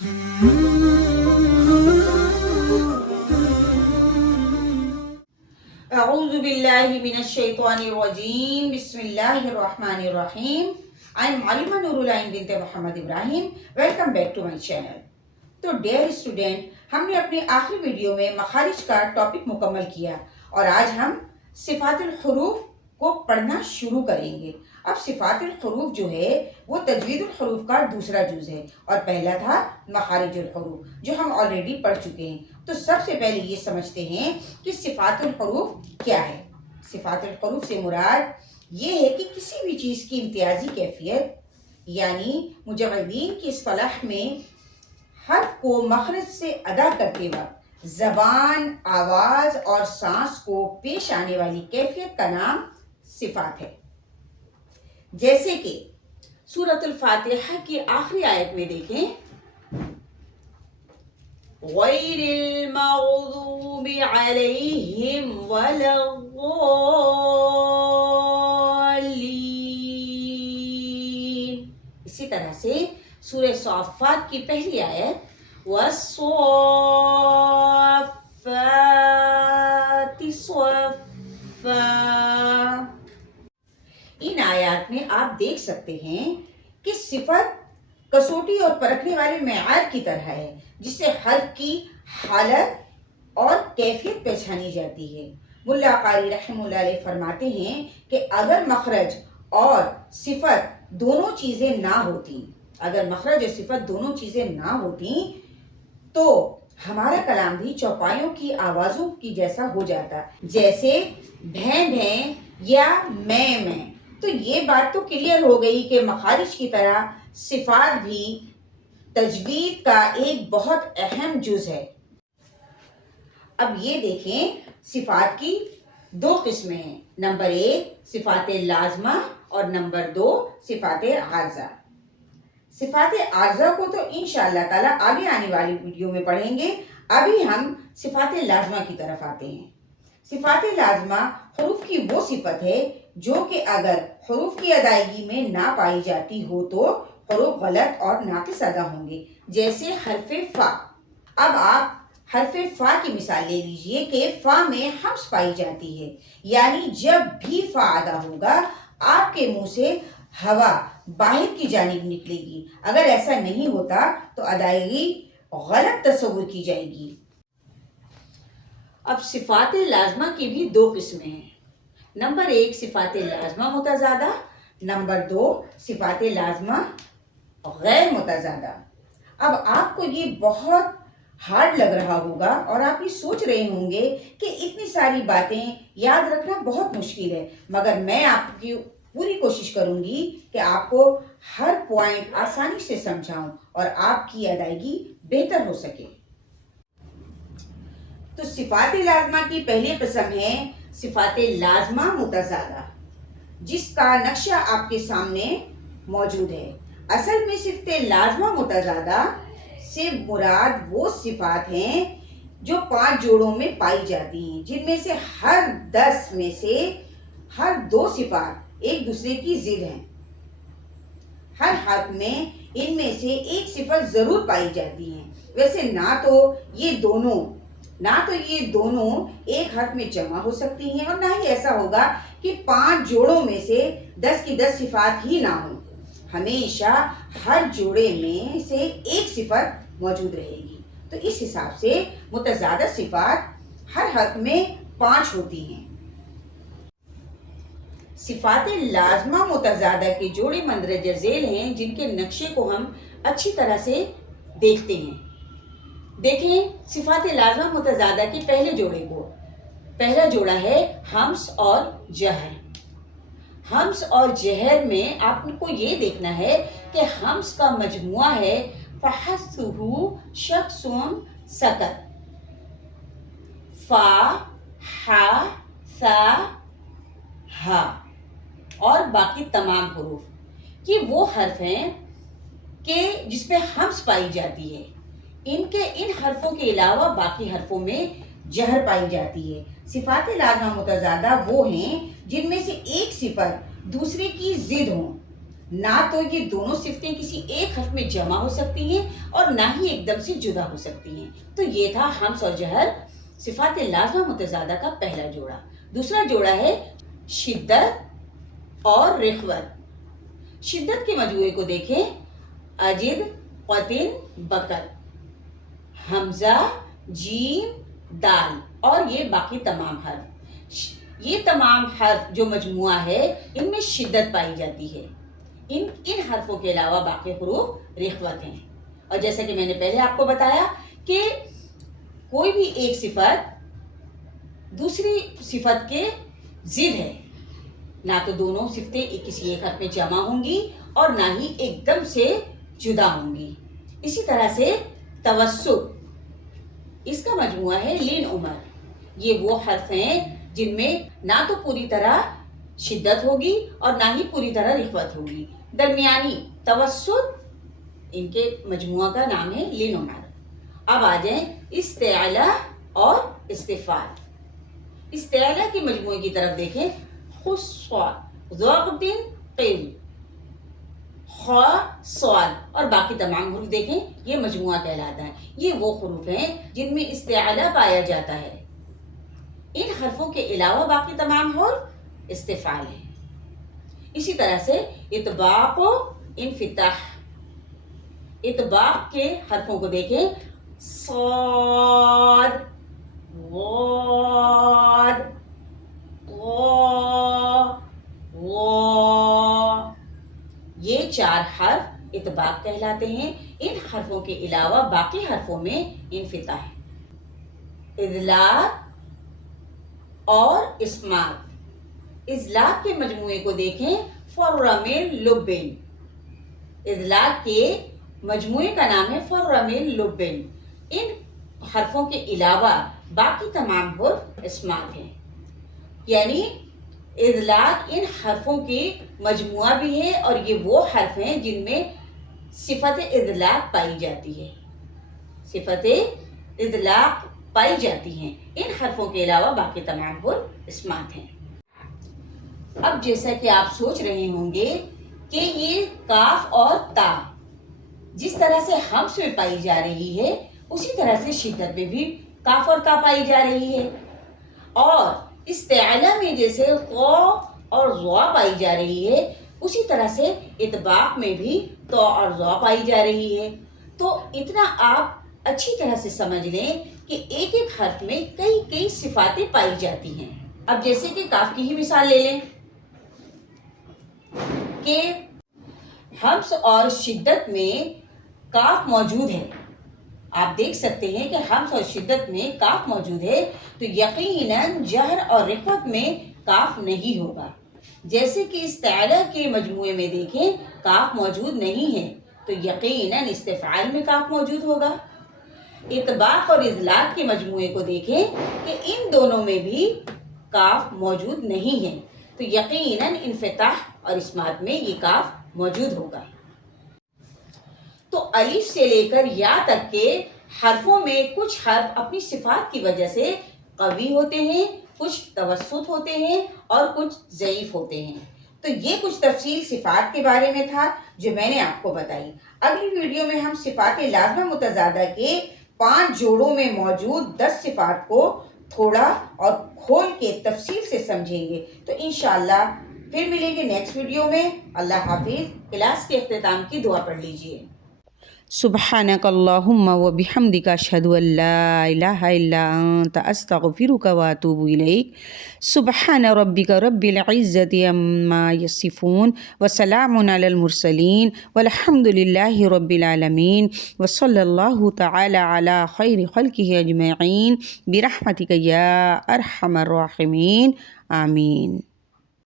اعوذ باللہ من الشیطان الرجیم بسم اللہ الرحمن الرحیم. I am Alima Nurulain bint Muhammad Ibrahim. Welcome back to my channel. تو ڈیئر اسٹوڈینٹ، ہم نے اپنے آخری ویڈیو میں مخارج کا ٹاپک مکمل کیا اور آج ہم صفات الحروف کو پڑھنا شروع کریں گے. اب صفات الحروف جو ہے وہ تجوید الحروف کا دوسرا جز ہے اور پہلا تھا مخارج الحروف جو ہم آلریڈی پڑھ چکے ہیں. تو سب سے پہلے یہ سمجھتے ہیں کہ صفات الحروف کیا ہے. صفات الحروف سے مراد یہ ہے کہ کسی بھی چیز کی امتیازی کیفیت، یعنی مجودین کی اصطلاح میں حرف کو مخرج سے ادا کرتے وقت زبان، آواز اور سانس کو پیش آنے والی کیفیت کا نام صفات ہے. جیسے کہ سورۃ الفاتحہ کی آخری آیت میں دیکھیں، غیر المغضوب علیہم ولا الضالین. اسی طرح سے سورہ صافات کی پہلی آیت والصافات صفا. ان آیات میں آپ دیکھ سکتے ہیں کہ صفت کسوٹی اور پرکھنے والے معیار کی طرح ہے جس سے حرف کی حالت اور کیفیت پہچانی جاتی ہے. ملا قاری رحمہ اللہ علیہ فرماتے ہیں کہ اگر مخرج اور صفت دونوں چیزیں نہ ہوتی، تو ہمارا کلام بھی چوپایوں کی آوازوں کی جیسا ہو جاتا، جیسے بھیں بھیں یا میں. تو یہ بات تو کلیئر ہو گئی کہ مخارج کی طرح صفات بھی تجوید کا ایک بہت اہم جز ہے. اب یہ دیکھیں، صفات کی دو قسمیں ہیں. نمبر 1 صفات لازمہ اور نمبر 2 صفات عارضہ. صفات عارضہ کو تو انشاءاللہ تعالی آگے آنے والی ویڈیو میں پڑھیں گے. ابھی ہم صفات لازمہ کی طرف آتے ہیں. صفات لازمہ حروف کی وہ صفت ہے جو کہ اگر حروف کی ادائیگی میں نہ پائی جاتی ہو تو حروف غلط اور ناقص ادا ہوں گے. جیسے حرف فا. اب آپ حرف فا کی مثال لے لیجئے کہ فا میں حمس پائی جاتی ہے، یعنی جب بھی فا ادا ہوگا آپ کے منہ سے ہوا باہر کی جانب نکلے گی. اگر ایسا نہیں ہوتا تو ادائیگی غلط تصور کی جائے گی. اب صفات لازمہ کی بھی دو قسمیں ہیں. نمبر 1 صفات لازمہ متضادہ، نمبر 2 صفات لازمہ غیر متضادہ. اب آپ کو یہ بہت ہارڈ لگ رہا ہوگا اور آپ یہ سوچ رہے ہوں گے کہ اتنی ساری باتیں یاد رکھنا بہت مشکل ہے، مگر میں آپ کی پوری کوشش کروں گی کہ آپ کو ہر پوائنٹ آسانی سے سمجھاؤں اور آپ کی ادائیگی بہتر ہو سکے. تو صفات لازمہ کی پہلی قسم ہے صفات لازمہ متضادہ، جس کا نقشہ آپ کے سامنے موجود ہے. اصل میں صفت لازمہ متضادہ سے مراد وہ صفات ہیں جو 5 جوڑوں میں پائی جاتی ہیں، جن میں سے ہر 10 میں سے ہر 2 صفات ایک دوسرے کی ضد ہیں. ہر حرف میں ان میں سے ایک صفت ضرور پائی جاتی ہیں. ویسے نہ تو یہ دونوں ایک حرف میں جمع ہو سکتی ہیں اور نہ ہی ایسا ہوگا کہ 5 جوڑوں میں سے 10 کی 10 صفات ہی نہ ہوں. ہمیشہ ہر جوڑے میں سے ایک صفت موجود رہے گی. تو اس حساب سے متضادہ صفات ہر حرف میں 5 ہوتی ہیں. صفات لازمہ متضادہ کے جوڑے مندرجہ ذیل ہیں جن کے نقشے کو ہم اچھی طرح سے دیکھتے ہیں. دیکھیں صفات لازمہ متضادہ کے پہلے جوڑے کو. پہلا جوڑا ہے ہمس اور جہر. ہمس اور جہر میں آپ کو یہ دیکھنا ہے کہ ہمس کا مجموعہ ہے فحسہ شخص سکت. فا، ہا، ثا، ہا اور باقی تمام حروف یہ وہ حرف ہیں کہ جس پہ ہمس پائی جاتی ہے. ان حرفوں کے علاوہ باقی حرفوں میں جہر پائی جاتی ہے. صفات لازمہ متضادہ وہ ہیں جن میں سے ایک صفت دوسرے کی ضد ہوں. نہ تو یہ دونوں صفتیں کسی ایک حرف میں جمع ہو سکتی ہیں اور نہ ہی ایک دم سے جدا ہو سکتی ہیں۔ تو یہ تھا ہمس اور جہر صفات لازمہ متضادہ کا پہلا جوڑا۔ دوسرا جوڑا ہے شدت اور رخوت۔ شدت کے مجموعے کو دیکھیں، اجد، قطن، بکر، حمزہ، جیم، دال اور یہ باقی تمام حرف۔ یہ تمام حرف جو مجموعہ ہے ان میں شدت پائی جاتی ہے۔ ان حرفوں کے علاوہ باقی حروف رخوت ہیں۔ اور جیسا کہ میں نے پہلے آپ کو بتایا کہ کوئی بھی ایک صفت دوسری صفت کے ضد ہے، نہ تو دونوں صفتیں کسی ایک حرف میں جمع ہوں گی اور نہ ہی ایک دم سے جدا ہوں گی۔ اسی طرح سے توسط، اس کا مجموعہ ہے لین عمر۔ یہ وہ حرف ہیں جن میں نہ تو پوری طرح شدت ہوگی اور نہ ہی پوری طرح رخوت ہوگی، درمیانی توسط ان کے مجموعہ کا نام ہے لین عمر۔ اب آ جائیں استعلا اور استفال۔ استعلا کے مجموعے کی طرف دیکھیں، خصوات، ضغطن، قل، خا، صاد اور باقی تمام حروف دیکھیں، یہ مجموعہ کہلاتا ہے۔ یہ وہ حروف ہیں جن میں استعلا پایا جاتا ہے۔ ان حرفوں کے علاوہ باقی تمام حروف استفال ہیں۔ اسی طرح سے اطباق و انفتاح۔ اطباق کے حرفوں کو دیکھیں، صاد، غاد، غا، غا، یہ چار حرف اطباق کہلاتے ہیں۔ ان حرفوں کے علاوہ باقی حرفوں میں انفتاح ہے۔ اذلاق اور اسمات۔ اذلاق کے مجموعے کو دیکھیں، فرمن، لبن۔ اذلاق کے مجموعے کا نام ہے فرمن، لبن۔ ان حرفوں کے علاوہ باقی تمام حرف اسمات ہیں، یعنی اذلاق ان حرفوں کی مجموعہ بھی ہے اور یہ وہ حرف ہیں جن میں صفت اذلاق پائی جاتی ہے۔ صفت اذلاق پائی جاتی ہیں۔ ان حرفوں کے علاوہ باقی تمام حرف اسمات ہیں۔ اب جیسا کہ آپ سوچ رہے ہوں گے کہ یہ کاف اور تا جس طرح سے حمس میں پائی جا رہی ہے اسی طرح سے شدت میں بھی کاف اور تا پائی جا رہی ہے، اور استعلا میں جیسے قا اور ضا پائی جا رہی ہے اسی طرح سے اطباق میں بھی تو اور ضا پائی جا رہی ہے۔ تو اتنا آپ اچھی طرح سے سمجھ لیں کہ ایک ایک حرف میں کئی کئی صفاتیں پائی جاتی ہیں۔ اب جیسے کہ کاف کی ہی مثال لے لیں کہ حمس اور شدت میں کاف موجود ہے۔ آپ دیکھ سکتے ہیں کہ حمس اور شدت میں کاف موجود ہے تو یقیناً جہر اور رخوت میں کاف نہیں ہوگا۔ جیسے کہ استعلا کے مجموعے میں دیکھیں کاف موجود نہیں ہے تو یقیناً استفعال میں کاف موجود ہوگا۔ اطباق اور اذلاق کے مجموعے کو دیکھیں کہ ان دونوں میں بھی کاف موجود نہیں ہے تو یقیناً انفتاح اور اسمات میں یہ کاف موجود ہوگا۔ تو الف سے لے کر یا تک کے حرفوں میں کچھ حرف اپنی صفات کی وجہ سے قوی ہوتے ہیں، کچھ توسط ہوتے ہیں اور کچھ ضعیف ہوتے ہیں۔ تو یہ کچھ تفصیل صفات کے بارے میں تھا جو میں نے آپ کو بتائی۔ اگلی ویڈیو میں ہم صفات لازمہ متضادہ کے 5 جوڑوں میں موجود 10 صفات کو تھوڑا اور کھول کے تفصیل سے سمجھیں گے۔ تو انشاءاللہ پھر ملیں گے نیکسٹ ویڈیو میں۔ اللہ حافظ۔ کلاس کے اختتام کی دعا پڑھ لیجئے۔ سبحانک اللہم و بحمدک اشہد ان لا الہ الا انت استغفرک و اتوب الیک۔ سبحان ربک رب العزت عما یصفون وسلام علی المرسلین والحمد للہ رب العالمین وصلی اللہ تعالی علی خیر خلقہ اجمعین برحمتک یا ارحم الراحمین، آمین۔